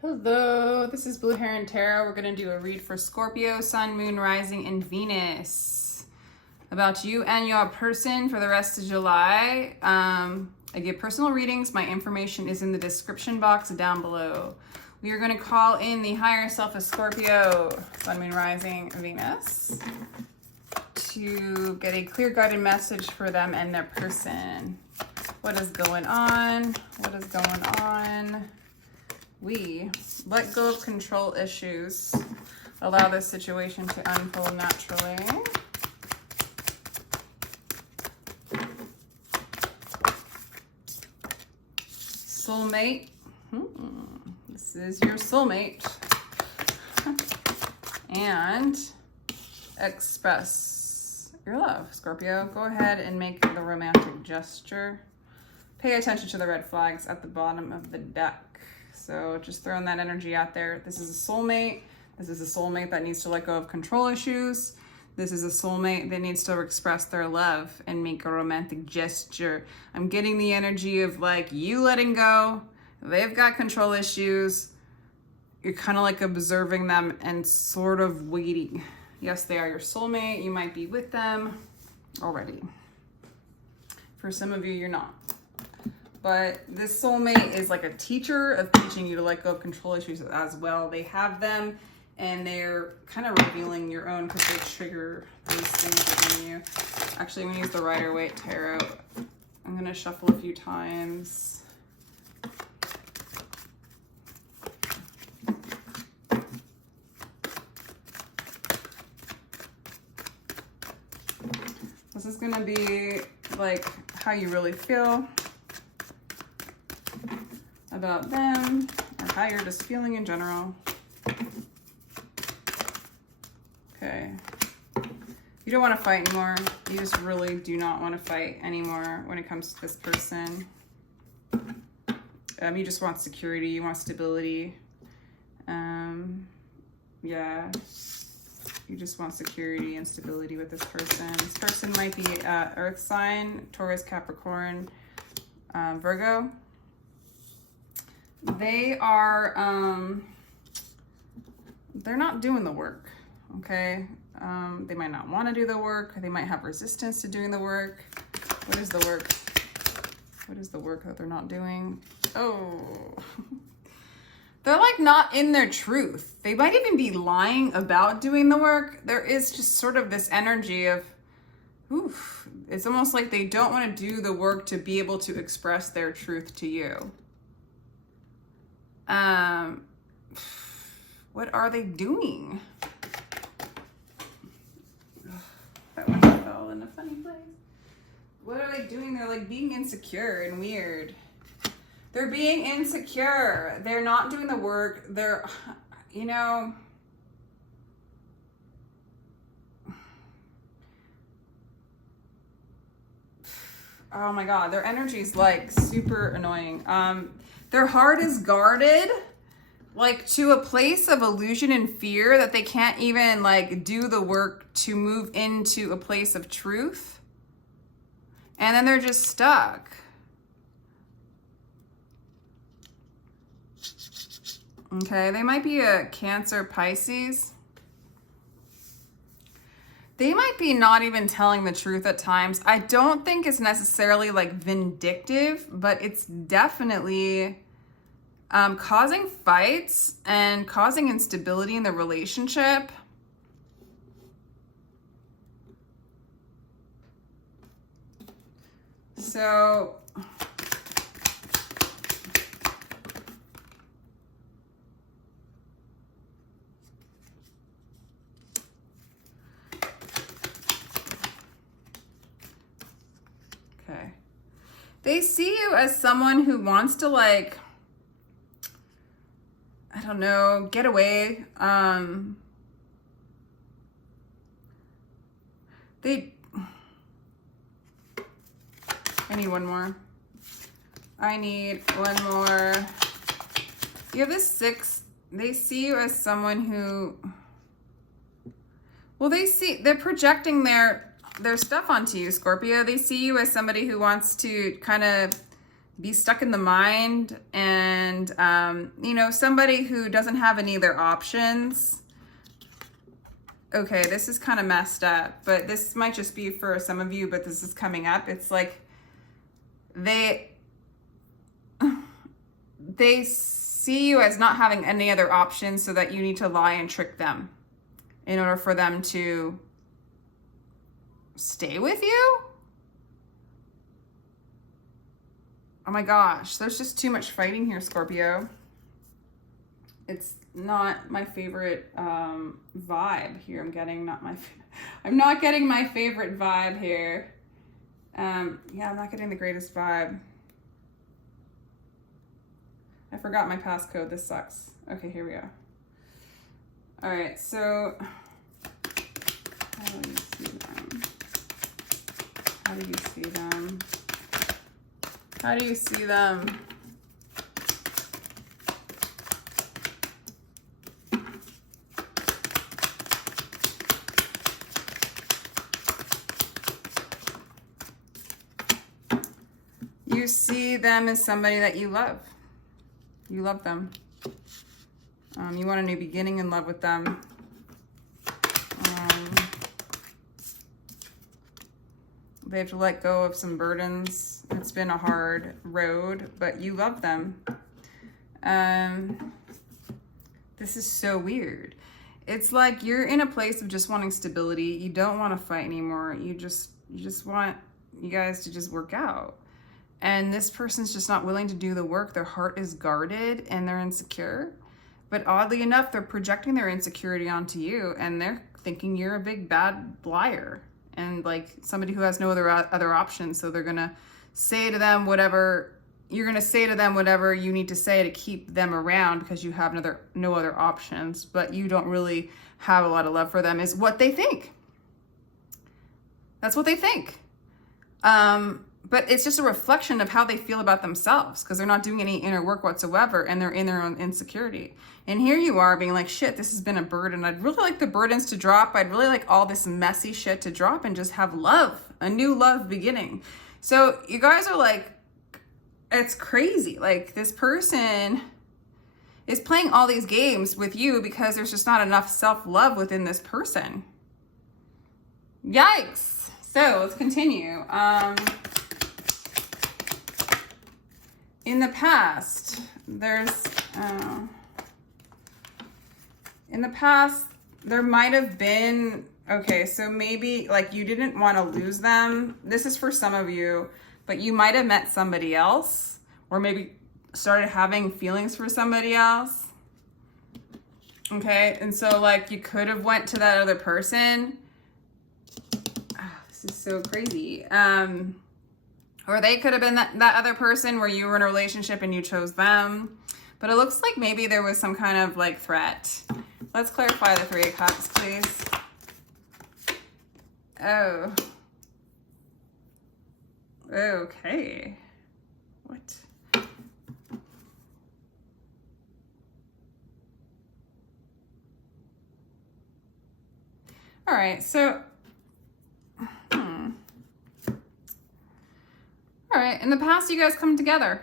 Hello, this is Blue Heron Tarot. We're going to do a read for Scorpio, Sun, Moon, Rising, and Venus. About you and your person for the rest of July. I give personal readings. My information is in the description box down below. We are going to call in the higher self of Scorpio, Sun, Moon, Rising, Venus, to get a clear guided message for them and their person. What is going on? What is going on? We let go of control issues. Allow this situation to unfold naturally. Soulmate. This is your soulmate. And express your love, Scorpio. Go ahead and make the romantic gesture. Pay attention to the red flags at the bottom of the deck. So just throwing that energy out there. This is a soulmate. This is a soulmate that needs to let go of control issues. This is a soulmate that needs to express their love and make a romantic gesture. I'm getting the energy of like you letting go. They've got control issues. You're kind of like observing them and sort of waiting. Yes, they are your soulmate. You might be with them already. For some of you, you're not. But this soulmate is like a teacher of teaching you to let go of control issues as well. They have them and they're kind of revealing your own because they trigger these things within you. Actually, I'm going to use the Rider-Waite Tarot. I'm going to shuffle a few times. This is going to be like how you really feel about them, or how you're just feeling in general. Okay. You don't want to fight anymore. You just really do not want to fight anymore when it comes to this person. You just want security. You want stability. Yeah. You just want security and stability with this person. This person might be Earth sign, Taurus, Capricorn, Virgo. They are, they're not doing the work, okay? They might not want to do the work. They might have resistance to doing the work. What is the work? What is the work that they're not doing? Oh, they're like not in their truth. They might even be lying about doing the work. There is just sort of this energy of, oof, it's almost like they don't want to do the work to be able to express their truth to you. What are they doing? That one fell in a funny place. What are they doing? They're like being insecure and weird. They're being insecure. They're not doing the work. They're, you know, oh my God, their energy is like super annoying. Their heart is guarded, like to a place of illusion and fear that they can't even like do the work to move into a place of truth. And then they're just stuck. Okay, they might be a Cancer, Pisces. They might be not even telling the truth at times. I don't think it's necessarily like vindictive, but it's definitely causing fights and causing instability in the relationship. So okay. They see you as someone who wants to like, I don't know, get away. I need one more. I need one more. You have this 6. They see you as someone who, well, they're projecting their stuff onto you, Scorpio. They see you as somebody who wants to kind of be stuck in the mind, and, you know, somebody who doesn't have any other options. Okay, this is kind of messed up, but this might just be for some of you, but this is coming up. It's like they see you as not having any other options, so that you need to lie and trick them in order for them to stay with you. Oh my gosh, there's just too much fighting here, Scorpio. It's not my favorite vibe here. I'm not getting my favorite vibe here. Yeah, I'm not getting the greatest vibe. I forgot my passcode. This sucks. Okay, here we go. All right, so how do you see them? How do you see them? How do you see them? You see them as somebody that you love. You love them. You want a new beginning in love with them. They have to let go of some burdens. It's been a hard road, but you love them. This is so weird. It's like you're in a place of just wanting stability. You don't want to fight anymore. You just want you guys to just work out. And this person's just not willing to do the work. Their heart is guarded and they're insecure. But oddly enough, they're projecting their insecurity onto you, and they're thinking you're a big bad liar and like somebody who has no other options. So they're gonna say to them whatever you're gonna say to them, whatever you need to say to keep them around, because you have no other options. But you don't really have a lot of love for them, is what they think. That's what they think. But it's just a reflection of how they feel about themselves, because they're not doing any inner work whatsoever, and they're in their own insecurity. And here you are being like, shit, this has been a burden. I'd really like the burdens to drop. I'd really like all this messy shit to drop and just have love, a new love beginning. So you guys are like, it's crazy. Like, this person is playing all these games with you because there's just not enough self-love within this person. Yikes. So let's continue. In the past, there might have been, okay, so maybe like you didn't want to lose them. This is for some of you, but you might have met somebody else, or maybe started having feelings for somebody else. Okay, and so like you could have went to that other person. This is so crazy. Or they could have been that other person where you were in a relationship and you chose them. But it looks like maybe there was some kind of like threat. Let's clarify the Three of Cups, please. Oh. Okay. What? All right, so all right, in the past, you guys come together.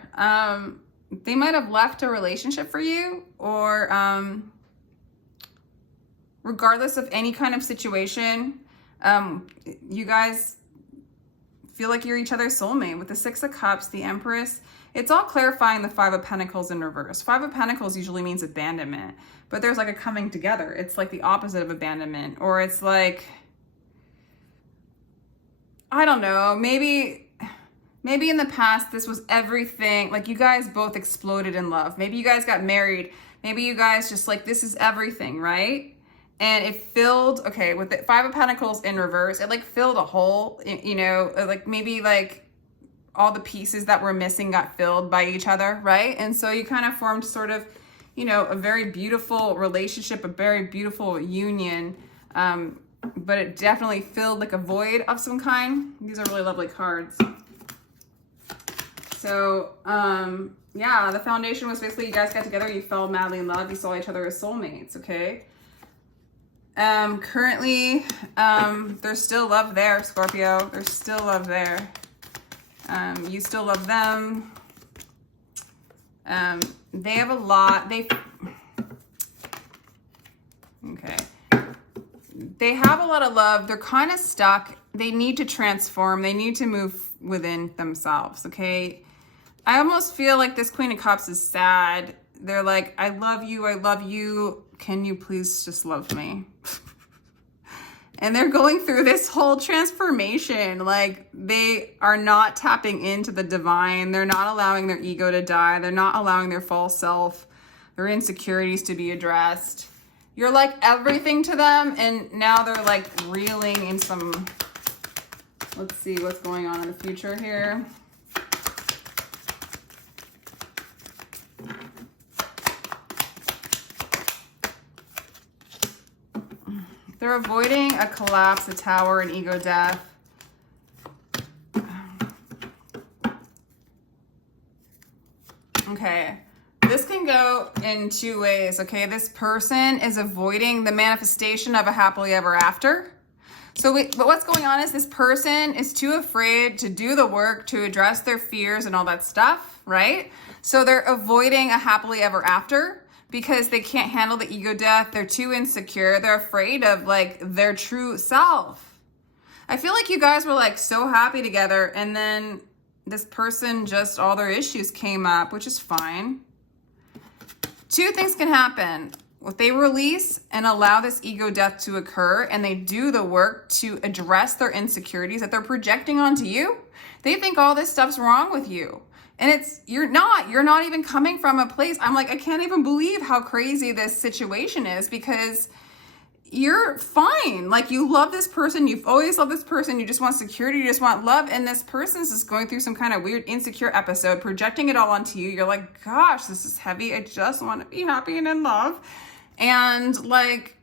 They might have left a relationship for you, or regardless of any kind of situation, you guys feel like you're each other's soulmate. With the Six of Cups, the Empress, it's all clarifying the Five of Pentacles in reverse. Five of Pentacles usually means abandonment, but there's like a coming together. It's like the opposite of abandonment, or it's like, I don't know, maybe in the past, this was everything. Like, you guys both exploded in love. Maybe you guys got married. Maybe you guys just like, this is everything, right? And it filled, okay, with the Five of Pentacles in reverse, it like filled a hole, you know, like maybe like all the pieces that were missing got filled by each other, right? And so you kind of formed sort of, you know, a very beautiful relationship, a very beautiful union. But it definitely filled like a void of some kind. These are really lovely cards. So, yeah, the foundation was basically you guys got together, you fell madly in love, you saw each other as soulmates, okay? Currently, there's still love there, Scorpio. There's still love there. You still love them. They have a lot. Okay. They have a lot of love. They're kind of stuck. They need to transform. They need to move within themselves, okay? I almost feel like this Queen of Cups is sad. They're like, I love you. I love you. Can you please just love me? And they're going through this whole transformation. Like, they are not tapping into the divine. They're not allowing their ego to die. They're not allowing their false self, their insecurities to be addressed. You're like everything to them, and now they're like reeling in some, let's see what's going on in the future here. They're avoiding a collapse, a tower, an ego death. Okay. This can go in two ways, okay? This person is avoiding the manifestation of a happily ever after. But what's going on is this person is too afraid to do the work to address their fears and all that stuff, right? So they're avoiding a happily ever after because they can't handle the ego death. They're too insecure. They're afraid of like their true self. I feel like you guys were like so happy together, and then this person just, all their issues came up, which is fine. Two things can happen. If they release and allow this ego death to occur and they do the work to address their insecurities that they're projecting onto you, they think all this stuff's wrong with you. And you're not even coming from a place. I'm like, I can't even believe how crazy this situation is, because you're fine. Like, you love this person. You've always loved this person. You just want security. You just want love. And this person's just going through some kind of weird insecure episode, projecting it all onto you. You're like, gosh, this is heavy. I just want to be happy and in love. And like,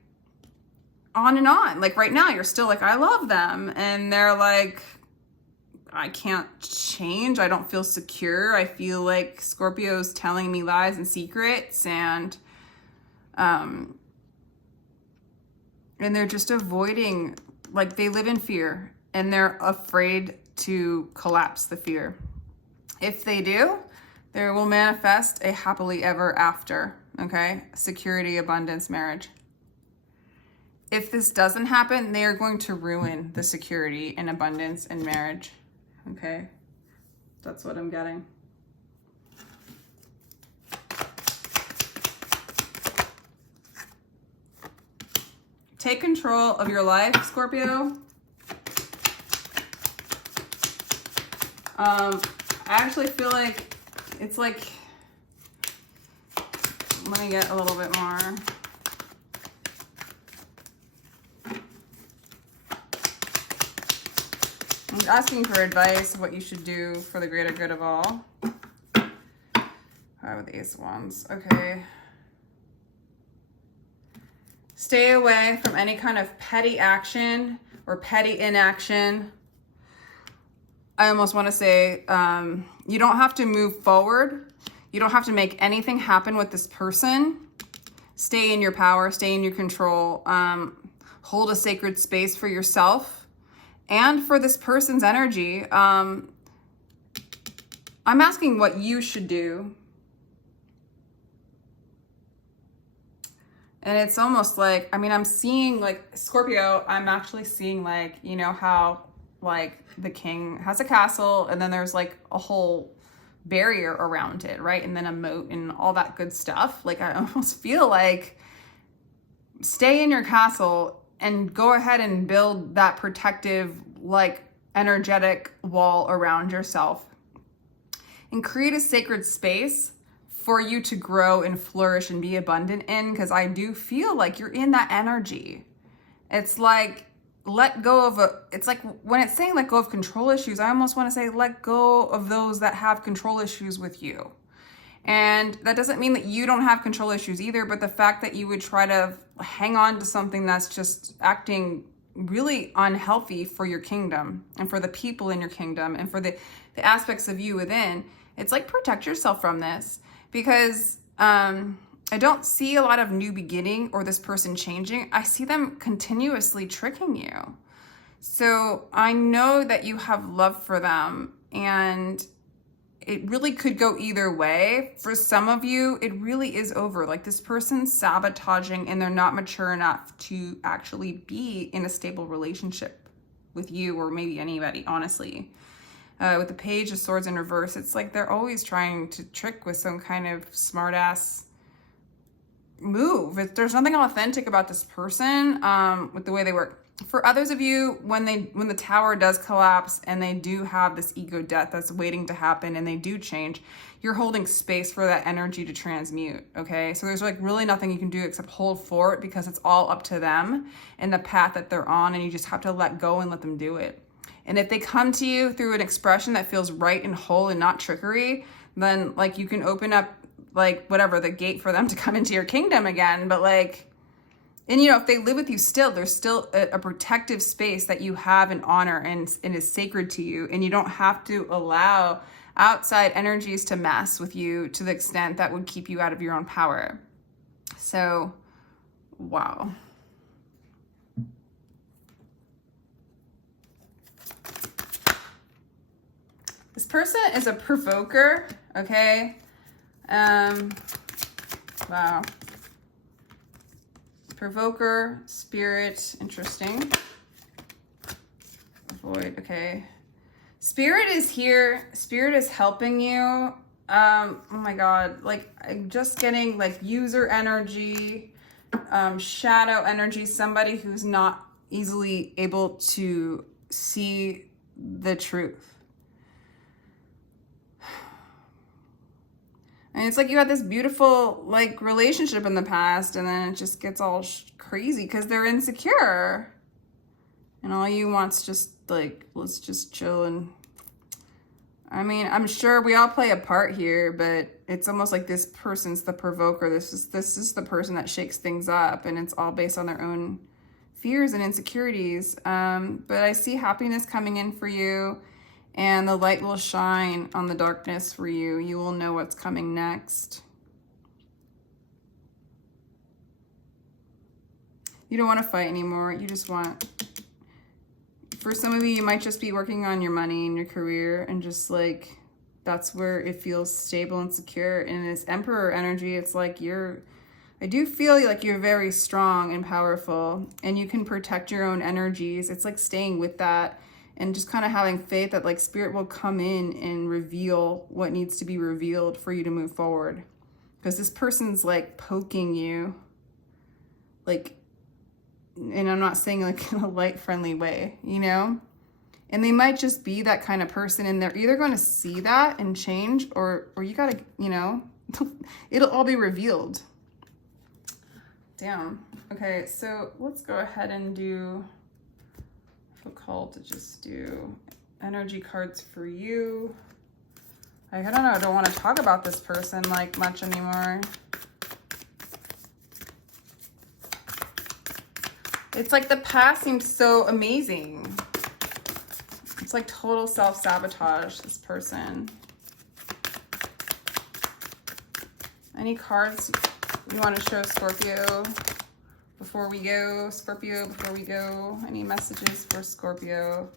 on and on. Like, right now, you're still like, I love them. And they're like, I can't change. I don't feel secure. I feel like Scorpio's telling me lies and secrets. And they're just avoiding, like, they live in fear and they're afraid to collapse the fear. If they do, they will manifest a happily ever after, okay? Security, abundance, marriage. If this doesn't happen, they are going to ruin the security and abundance and marriage, okay? That's what I'm getting. Take control of your life, Scorpio. I actually feel like it's like, let me get a little bit more. I'm asking for advice, what you should do for the greater good of all. All right, with the Ace of Wands. Okay. Stay away from any kind of petty action or petty inaction. I almost want to say you don't have to move forward. You don't have to make anything happen with this person. Stay in your power. Stay in your control. Hold a sacred space for yourself and for this person's energy. I'm asking what you should do. And it's almost like, I mean, I'm seeing like Scorpio, I'm actually seeing like, you know how like the king has a castle and then there's like a whole barrier around it, right? And then a moat and all that good stuff. Like, I almost feel like stay in your castle and go ahead and build that protective, like, energetic wall around yourself and create a sacred space for you to grow and flourish and be abundant in, because I do feel like you're in that energy. It's like, let go of it's like when it's saying let go of control issues, I almost want to say let go of those that have control issues with you. And that doesn't mean that you don't have control issues either, but the fact that you would try to hang on to something that's just acting really unhealthy for your kingdom and for the people in your kingdom and for the aspects of you within, it's like protect yourself from this. Because I don't see a lot of new beginning or this person changing. I see them continuously tricking you. So I know that you have love for them, and it really could go either way. For some of you, it really is over. Like this person's sabotaging and they're not mature enough to actually be in a stable relationship with you or maybe anybody, honestly. With the Page of Swords in reverse, it's like they're always trying to trick with some kind of smart ass move. There's nothing authentic about this person with the way they work. For others of you, when the tower does collapse and they do have this ego death that's waiting to happen and they do change, you're holding space for that energy to transmute, okay? So there's like really nothing you can do except hold for it, because it's all up to them and the path that they're on, and you just have to let go and let them do it. And if they come to you through an expression that feels right and whole and not trickery, then like you can open up like whatever, the gate for them to come into your kingdom again. But like, and you know, if they live with you still, there's still a protective space that you have and honor and is sacred to you. And you don't have to allow outside energies to mess with you to the extent that would keep you out of your own power. So, wow. This person is a provoker, okay? Wow. Provoker, spirit, interesting. Avoid, okay. Spirit is here. Spirit is helping you. Oh my God. Like, I'm just getting like user energy, shadow energy, somebody who's not easily able to see the truth. And it's like you had this beautiful like relationship in the past, and then it just gets all crazy because they're insecure. And all you want's just like, let's just chill. And I mean, I'm sure we all play a part here, but it's almost like this person's the provoker. This is the person that shakes things up, and it's all based on their own fears and insecurities. But I see happiness coming in for you. And the light will shine on the darkness for you. You will know what's coming next. You don't want to fight anymore. You just want... For some of you, you might just be working on your money and your career. And just like, that's where it feels stable and secure. And this Emperor energy, it's like I do feel like you're very strong and powerful. And you can protect your own energies. It's like staying with that. And just kind of having faith that like spirit will come in and reveal what needs to be revealed for you to move forward. Because this person's like poking you. Like, and I'm not saying like in a light, friendly way, you know? And they might just be that kind of person, and they're either going to see that and change, or you gotta, you know, it'll all be revealed. Damn. Okay, so let's go ahead and do... I feel called to just do energy cards for you. I don't know, I don't want to talk about this person like much anymore. It's like the past seems so amazing. It's like total self-sabotage, this person. Any cards you want to show Scorpio? Before we go, Scorpio, before we go, any messages for Scorpio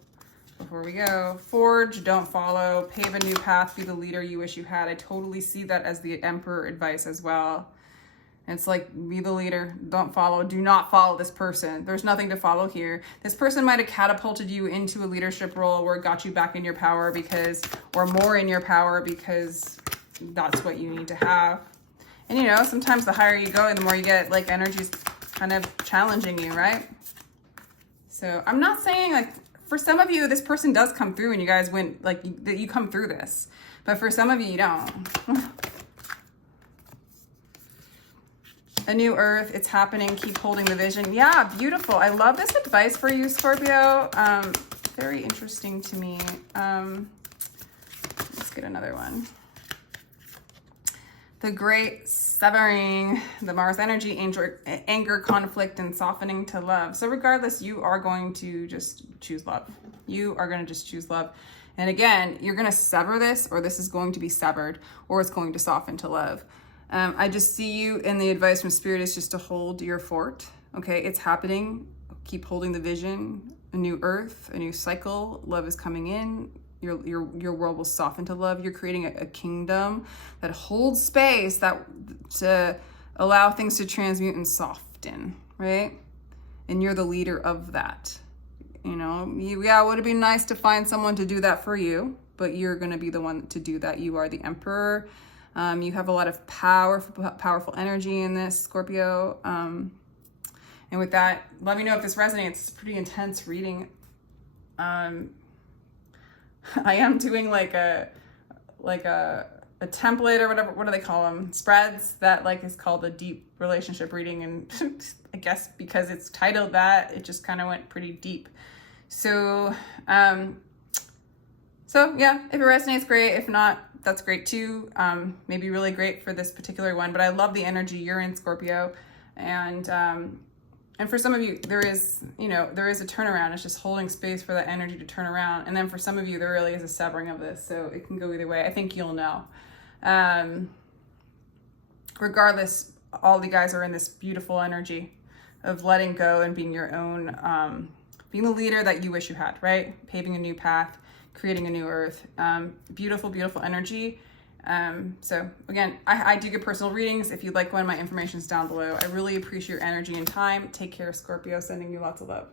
before we go? Forge, don't follow, pave a new path, be the leader you wish you had. I totally see that as the Emperor advice as well. It's like, be the leader, don't follow, do not follow this person. There's nothing to follow here. This person might have catapulted you into a leadership role where it got you back in your power or more in your power, because that's what you need to have. And you know, sometimes the higher you go, the more you get like energies kind of challenging you, right? So I'm not saying like, for some of you, this person does come through and you guys went like, that you come through this, but for some of you, you don't. A new earth, it's happening, keep holding the vision. Yeah, beautiful. I love this advice for you, Scorpio. Very interesting to me. Let's get another one. The great severing, the Mars energy, anger, conflict, and softening to love. So regardless, you are going to just choose love. You are going to just choose love. And again, you're going to sever this, or this is going to be severed, or it's going to soften to love. I just see you, and the advice from Spirit is just to hold your fort. Okay, it's happening. Keep holding the vision. A new earth, a new cycle. Love is coming in. your world will soften to love. You're creating a kingdom that holds space to allow things to transmute and soften, right? And you're the leader of that. You know, yeah, would it be nice to find someone to do that for you, but you're going to be the one to do that. You are the emperor. You have a lot of powerful energy in this, Scorpio. And with that, let me know if this resonates. It's a pretty intense reading. I am doing like a template or whatever. What do they call them? Spreads that like is called a deep relationship reading. And I guess because it's titled that, it just kind of went pretty deep. So yeah, if it resonates, great. If not, that's great too. Maybe really great for this particular one, but I love the energy you're in, Scorpio. And for some of you, there is a turnaround. It's just holding space for that energy to turn around. And then for some of you, there really is a severing of this. So it can go either way. I think you'll know. Regardless, all the guys are in this beautiful energy of letting go and being your own, being the leader that you wish you had, right? Paving a new path, creating a new earth. Beautiful, beautiful energy. So again, I do get personal readings. If you'd like one, my information is down below. I really appreciate your energy and time. Take care, Scorpio. Sending you lots of love.